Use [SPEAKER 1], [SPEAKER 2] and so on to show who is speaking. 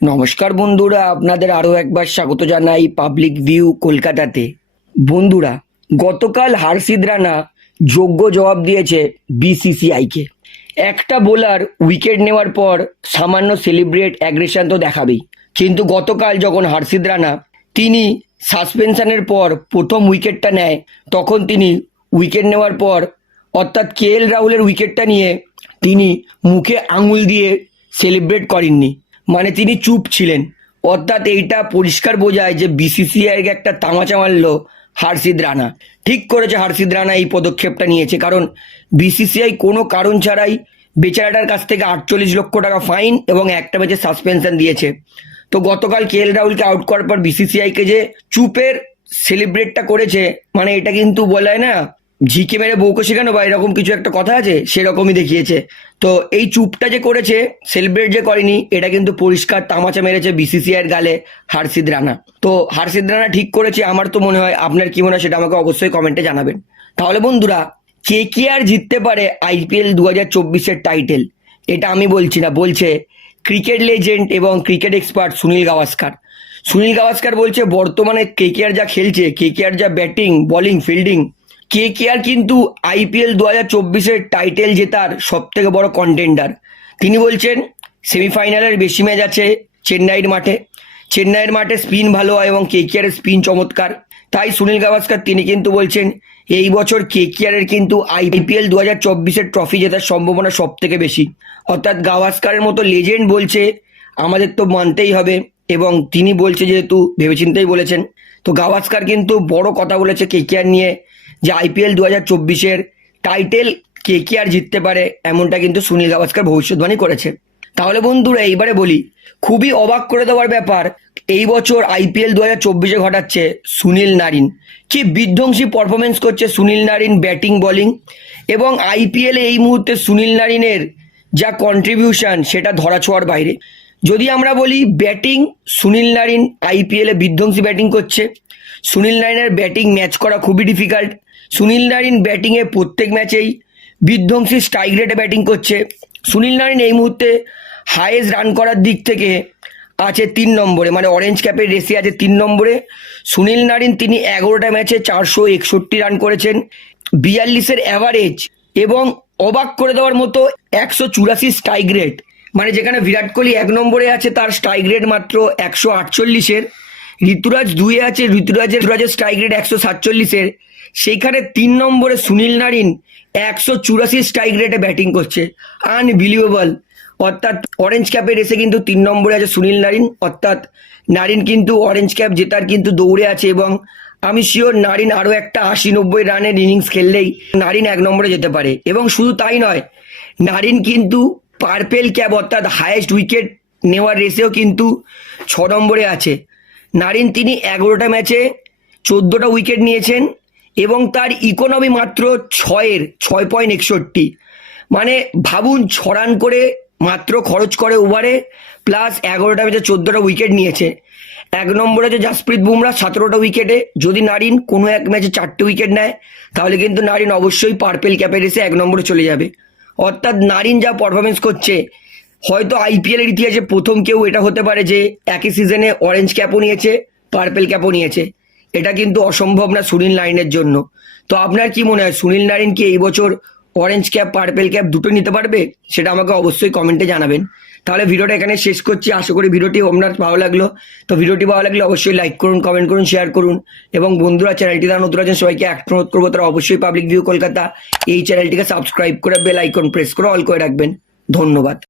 [SPEAKER 1] নমস্কার বন্ধুরা, আপনাদের আরও একবার স্বাগত জানাই পাবলিক ভিউ কলকাতাতে। বন্ধুরা, গতকাল হার্ষিদ রানা যোগ্য জবাব দিয়েছে বিসিসিআইকে একটা বোলার উইকেট নেওয়ার পর সামান্য সেলিব্রেট অ্যাগ্রেশন তো দেখাবেই। কিন্তু গতকাল যখন হার্ষিদ রানা তিনি সাসপেনশনের পর প্রথম উইকেটটা নেয়, তখন তিনি উইকেট নেওয়ার পর অর্থাৎ কে এল রাহুলের উইকেটটা নিয়ে তিনি মুখে আঙুল দিয়ে সেলিব্রেট করেননি। মানে তিনি চুপ ছিলেন। অর্থাৎ এইটা পরিষ্কার বোঝায় যে বিসিসিআইকে একটা তামাচা মারলো হার্ষিদ রানা। ঠিক করেছে হার্ষিদ রানা এই পদক্ষেপটা নিয়েছে, কারণ বিসিসিআই কোনো কারণ ছাড়াই বেচারাটার কাছ থেকে আটচল্লিশ লক্ষ টাকা ফাইন এবং একটা ম্যাচে সাসপেনশন দিয়েছে। তো গতকাল কে এল রাহুলকে আউট করার পর বিসিসিআইকে যে চুপের সেলিব্রেটটা করেছে মানে এটা কিন্তু বলা হয় না ঝিকে মেরে বউকে শেখানো বা এরকম কিছু একটা কথা আছে, সেরকমই দেখিয়েছে। তো এই চুপটা যে করেছে সেলিব্রেট যে করেনি, এটা কিন্তু পরিষ্কার তামাচা মেরেছে বিসিসিআইয়ের গালে হার্ষিদ রানা। তো হার্ষিদ রানা ঠিক করেছে, আমার তো মনে হয়, আপনার কি মনে হয়, সেটা আমাকে অবশ্যই কমেন্টে জানাবেন। তাহলে বন্ধুরা, কে কে আর জিততে পারে আইপিএল দু হাজার চব্বিশের টাইটেল এটা আমি বলছি না, বলছে ক্রিকেট লেজেন্ড এবং ক্রিকেট এক্সপার্ট সুনীল গাভাস্কার। সুনীল গাভাস্কার বলছে, বর্তমানে কে কে আর যা খেলছে, কে কে আর যা ব্যাটিং বোলিং ফিল্ডিং কে কে আর কিন্তু আইপিএল দু হাজার চব্বিশের টাইটেল জেতার সব থেকে বড় কন্টেন্ডার তিনি বলছেন সেমিফাইনালের বেশি ম্যাচ আছে চেন্নাইয়ের মাঠে। চেন্নাইয়ের মাঠে স্পিন ভালো হয় এবং কে কে স্পিন চমৎকার। তাই সুনীল গাভাস্কার তিনি কিন্তু বলছেন, এই বছর কে কেয়ারের কিন্তু আইপিএল দু হাজার চব্বিশের ট্রফি জেতার সম্ভাবনা সব থেকে বেশি। অর্থাৎ গাভাস্কারের মতো লেজেন্ড বলছে, আমাদের তো মানতেই হবে এবং তিনি বলছে যেহেতু ভেবেচিন্তেই বলেছেন। তো গাভাস্কার কিন্তু বড় কথা বলেছে কে কেয়ার নিয়ে। যে আইপিএল দু হাজার চব্বিশের টাইটেল কে কে আর জিততে পারে, এমনটা কিন্তু সুনীল গাভাস্কার ভবিষ্যৎবাণী করেছে। তাহলে বন্ধুরা, এইবারে বলি, খুবই অবাক করে দেওয়ার ব্যাপার, এই বছর আইপিএল দু হাজার চব্বিশে ঘটাচ্ছে সুনীল নারিন। কি বিধ্বংসী পারফরমেন্স করছে সুনীল নারিন ব্যাটিং বোলিং এবং আইপিএলে এই মুহূর্তে সুনীল নারিনের যা কন্ট্রিবিউশন সেটা ধরাছোঁয়ার বাইরে। যদি আমরা বলি ব্যাটিং সুনীল নারিন আইপিএলে বিধ্বংসী ব্যাটিং করছে। সুনীল নারিনের ব্যাটিং ম্যাচ করা খুবই ডিফিকাল্ট সুনীল নারিন ব্যাটিংয়ে প্রত্যেক ম্যাচেই বিধ্বংসী স্ট্রাইক রেটে ব্যাটিং করছে। সুনীল নারিন এই মুহূর্তে হায়েস্ট রান করার দিক থেকে আছে তিন নম্বরে মানে অরেঞ্জ ক্যাপের রেসে আছে তিন নম্বরে। সুনীল নারিন তিনি এগারোটা ম্যাচে চারশো একষট্টি রান করেছেন, বিয়াল্লিশের অ্যাভারেজ এবং অবাক করে দেওয়ার মতো একশো চুরাশি স্ট্রাইক রেট মানে যেখানে বিরাট কোহলি এক নম্বরে আছে, তার স্ট্রাইক রেট মাত্র একশো আটচল্লিশের। ঋতুরাজ দুয়ে আছে, ঋতুরাজের ঋতুরাজের স্ট্রাইক রেট একশো সাতচল্লিশের। সেইখানে তিন নম্বরে সুনীল নারিন একশো চুরাশি স্ট্রাইক রেটে ব্যাটিং করছে। আনবিলিভেবল অর্থাৎ অরেঞ্জ ক্যাপের এসে কিন্তু তিন নম্বরে আছে সুনীল নারিন। অর্থাৎ নারিন কিন্তু অরেঞ্জ ক্যাপ জেতার কিন্তু দৌড়ে আছে এবং আমি শিওর নারিন আরও একটা আশি নব্বই রানের ইনিংস খেললেই নারিন এক নম্বরে যেতে পারে। এবং শুধু তাই নয়, নারিন কিন্তু পার্পেল ক্যাপ অর্থাৎ হায়েস্ট উইকেট নেওয়ার রেসেও কিন্তু ছ নম্বরে আছে। নারিন তিনি এগারোটা ম্যাচে চোদ্দোটা উইকেট নিয়েছেন এবং তার ইকোনমি মাত্র ছয়ের, ছয় পয়েন্ট একষট্টি। মানে ভাবুন ছড়ান করে মাত্র খরচ করে ওভারে, প্লাস এগারোটা ম্যাচে চোদ্দোটা উইকেট নিয়েছে। এক নম্বরে যে জাসপ্রীত বুমরা সতেরোটা উইকেটে, যদি নারিন কোনো এক ম্যাচে চারটে উইকেট নেয়, তাহলে কিন্তু নারিন অবশ্যই পার্পেল ক্যাপের এসে এক নম্বরে চলে যাবে। অর্থাৎ নারিন যা পারফরমেন্স করছে হয়তো আইপিএলের ইতিহাসে প্রথম কেউ এটা হতে পারে যে একই সিজনে অরেঞ্জ ক্যাপও নিয়েছে পার্পেল ক্যাপও নিয়েছে। এটা কিন্তু অসম্ভব না সুনীল নারিনের জন্য। তো আপনার কি মনে হয়, সুনীল নারিন কি এই বছর অরেঞ্জ ক্যাপ পার্পেল ক্যাপ দুটো নিতে পারবে? সেটা আমাকে অবশ্যই কমেন্টে জানাবেন। তাহলে ভিডিওটা এখানে শেষ করছি। আশা করি ভিডিওটি আপনার ভালো লাগল। তো ভিডিওটি ভালো লাগলে অবশ্যই লাইক করুন কমেন্ট করুন শেয়ার করুন। এবং বন্ধুরা চ্যানেলটি তারা নতুন আছেন, সবাইকে এক অনুরোধ করব, তারা অবশ্যই পাবলিক ভিউ কলকাতা এই চ্যানেলটিকে সাবস্ক্রাইব করে বেল আইকন প্রেস করে অল করে রাখবেন। ধন্যবাদ।